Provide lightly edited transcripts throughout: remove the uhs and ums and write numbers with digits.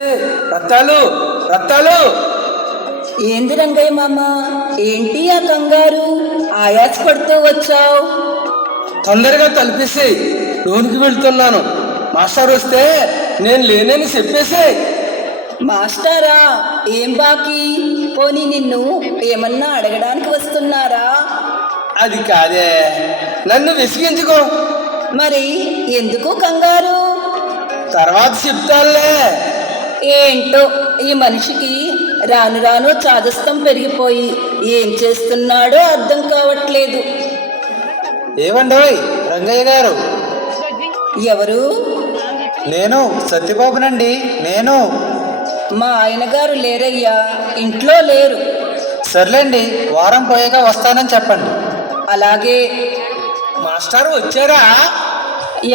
రత్తాలు రత్తాలు. ఏంది రంగయ్య మామ, ఏంటి ఆ కంగారు? ఆయాస పడుతూ వచ్చావు. తొందరగా తలిపేసి లోనికి వెళ్తున్నాను. మాస్టర్ వస్తే నేను లేనని చెప్పేసి. మాస్టారా? ఏం బాకీ? పోనీ నిన్ను ఏమన్నా అడగడానికి వస్తున్నారా? అది కాదే, నన్ను విసిగించుకో. మరి ఎందుకు కంగారు? తర్వాత చెప్తానులే. ఏంటో ఈ మనిషికి రాను రాను చాదస్తం పెరిగిపోయి ఏం చేస్తున్నాడో అర్థం కావట్లేదు. ఏమండోయ్ రంగయ్య గారు? ఎవరు? నేను సత్యబాబునండి. నేను మా ఆయన గారు లేరయ్యా, ఇంట్లో లేరు. సర్లేండి, వారం పోయాక వస్తానని చెప్పండి. అలాగే. మాస్టర్ వచ్చారా?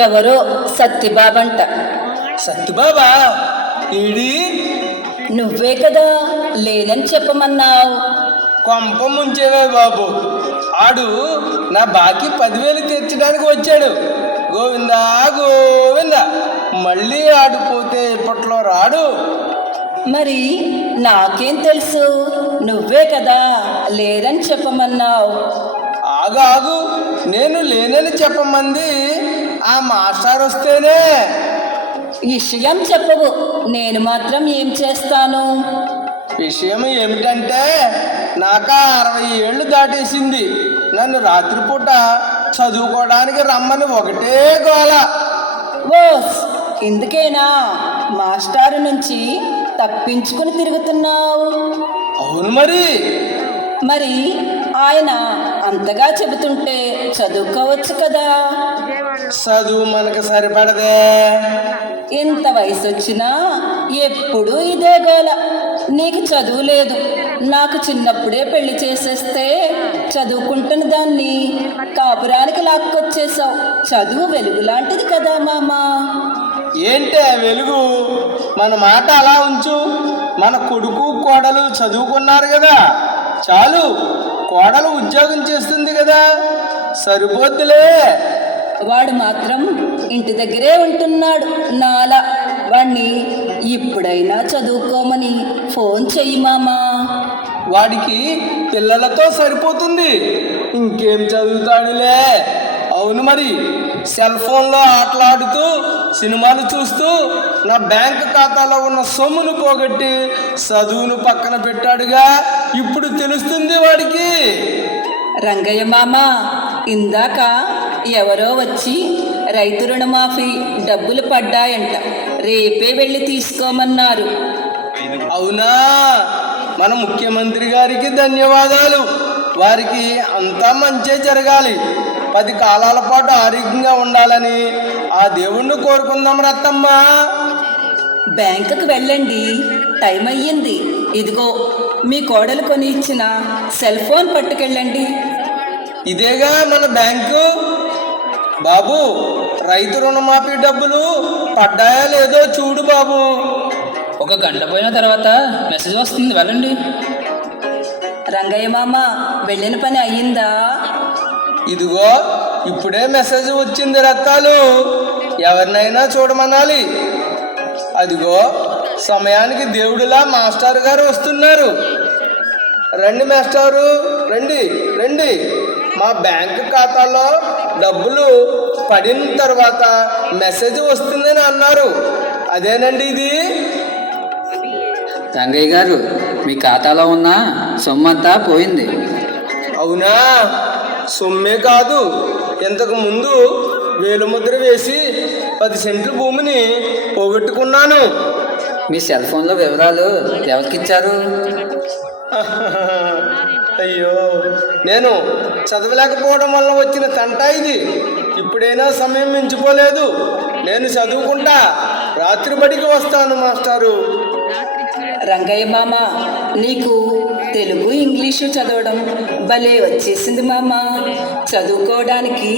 ఎవరో సత్యబాబంట. సత్యబాబా ఈడి? నువ్వే కదా లేనని చెప్పమన్నావు. కొంప ముంచేవే బాబు. ఆడు నా బాకీ 10,000 తీర్చడానికి వచ్చాడు. గోవిందా గోవిందా. మళ్ళీ ఆడిపోతే ఇప్పట్లో రాడు. మరి నాకేం తెలుసు? నువ్వే కదా లేరని చెప్పమన్నావు. ఆగు ఆగు, నేను లేనని చెప్పమంది ఆ మాస్టర్ వస్తేనే. విషయం చెప్పవు, నేను మాత్రం ఏం చేస్తాను? విషయం ఏమిటంటే, నాకు 60 ఏళ్ళు దాటేసింది. నన్ను రాత్రిపూట చదువుకోవడానికి రమ్మని ఒకటే గోల. ఓస్, ఇందుకేనా మాస్టారు నుంచి తప్పించుకుని తిరుగుతున్నావు? అవును మరి. మరి ఆయన అంతగా చెబుతుంటే చదువుకోవచ్చు కదా. చదువు మనకు సరిపడదే. ఎంత వయసు వచ్చినా ఎప్పుడూ ఇదే గోల. నీకు చదువు లేదు, నాకు చిన్నప్పుడే పెళ్లి చేసేస్తే చదువుకుంటున్న దాన్ని కాపురానికి లాక్కొచ్చేసావు. చదువు వెలుగు లాంటిది కదా మామా. ఏంటి ఆ వెలుగు? మన మాట అలా ఉంచు. మన కొడుకు కోడలు చదువుకున్నారు కదా, చాలు. కోడలు ఉద్యోగం చేస్తుంది కదా, సరిపోద్దులే. వాడు మాత్రం ఇంటి దగ్గరే ఉంటున్నాడు నాలా. వాణ్ణి ఇప్పుడైనా చదువుకోమని ఫోన్ చెయ్యి మామా. వాడికి పిల్లలతో సరిపోతుంది, ఇంకేం చదువుతాడులే. అవును మరి, సెల్ ఫోన్లో ఆటలాడుతూ సినిమాలు చూస్తూ నా బ్యాంక్ ఖాతాలో ఉన్న సొమ్మును పోగొట్టి చదువును పక్కన పెట్టాడుగా. ఇప్పుడు తెలుస్తుంది వాడికి. రంగయ్య మామ, ఇందాక ఎవరో వచ్చి రైతు రుణమాఫీ డబ్బులు పడ్డాయంట, రేపే వెళ్ళి తీసుకోమన్నారు. అవునా? మన ముఖ్యమంత్రి గారికి ధన్యవాదాలు. వారికి అంతా మంచే జరగాలి. 10 కాలాల పాటు ఆరోగ్యంగా ఉండాలని ఆ దేవుణ్ణి కోరుకుందాం రత్తమ్మ. బ్యాంకుకు వెళ్ళండి, టైం అయ్యింది. ఇదిగో మీ కోడలు కొని ఇచ్చిన సెల్ ఫోన్ పట్టుకెళ్ళండి. ఇదేగా మన బ్యాంకు. బాబు, రైతు రుణమాఫీ డబ్బులు పడ్డాయా లేదో చూడు బాబు. 1 గంట పోయిన తర్వాత మెసేజ్ వస్తుంది, వెళ్ళండి. రంగయ్య మామ, వెళ్ళిన పని అయ్యిందా? ఇదిగో ఇప్పుడే మెసేజ్ వచ్చింది రత్తాలు. ఎవరినైనా చూడమనాలి. అదిగో సమయానికి దేవుడిలా మాస్టర్ గారు వస్తున్నారు. రండి మాస్టారు, రండి రండి. మా బ్యాంక్ ఖాతాలో డబ్బులు పడిన తర్వాత మెసేజ్ వస్తుందని అన్నారు. అదేనండి ఇది. రంగయ్య గారు, మీ ఖాతాలో ఉన్న సొమ్మంతా పోయింది. అవునా? సొమ్మే కాదు, ఇంతకు ముందు వేలుముద్ర వేసి 10 సెంట్ల భూమిని పోగొట్టుకున్నాను. మీ సెల్ ఫోన్లో వివరాలు ఎవరికిచ్చారు? అయ్యో, నేను చదవలేకపోవడం వల్ల వచ్చిన తంట ఇది. ఇప్పుడైనా సమయం మించిపోలేదు. నేను చదువుకుంటా, రాత్రి బడికి వస్తాను మాస్టారు. రంగయ్య మామ, నీకు తెలుగు ఇంగ్లీషు చదవడం భలే వచ్చేసింది మామ. చదువుకోవడానికి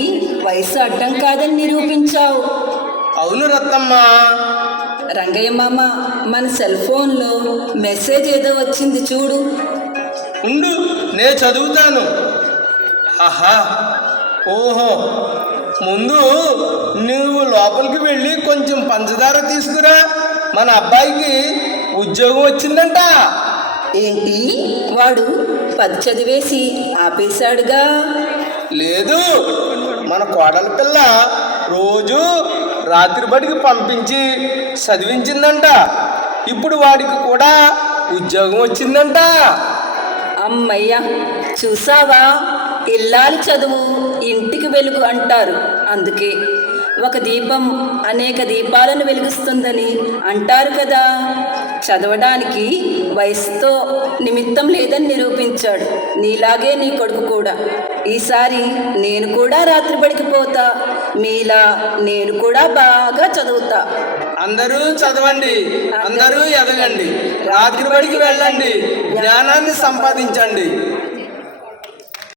వయసు అడ్డం కాదని నిరూపించావు. అవును రత్తమ్మ. రంగయ్య మామ, మన సెల్ ఫోన్లో మెసేజ్ ఏదో వచ్చింది చూడు. ఉండు, నే చదువుతాను. ఆహా, ఓహో, ముందు నువ్వు లోపలికి వెళ్ళి కొంచెం పంచదార తీసుకురా. మన అబ్బాయికి ఉద్యోగం వచ్చిందంట. ఏంటి వాడు 10 చదివేసి ఆపేశాడుగా? లేదు, మన కోడలి పిల్ల రోజు రాత్రి బడికి పంపించి చదివించిందంట. ఇప్పుడు వాడికి కూడా ఉద్యోగం వచ్చిందంట. అమ్మయ్య, చూసావా, ఇల్లాలి చదువు ఇంటికి వెలుగు అంటారు. అందుకే ఒక దీపం అనేక దీపాలను వెలిగిస్తుందని అంటారు కదా. చదవడానికి వయసుతో నిమిత్తం లేదని నిరూపించాడు. నీలాగే నీ కొడుకు కూడా. ఈసారి నేను కూడా రాత్రి బడికి పోతా, మీలా నేను కూడా బాగా చదువుతా. అందరూ చదవండి, అందరూ ఎదగండి, రాత్రి బడికి వెళ్ళండి, జ్ఞానాన్ని సంపాదించండి.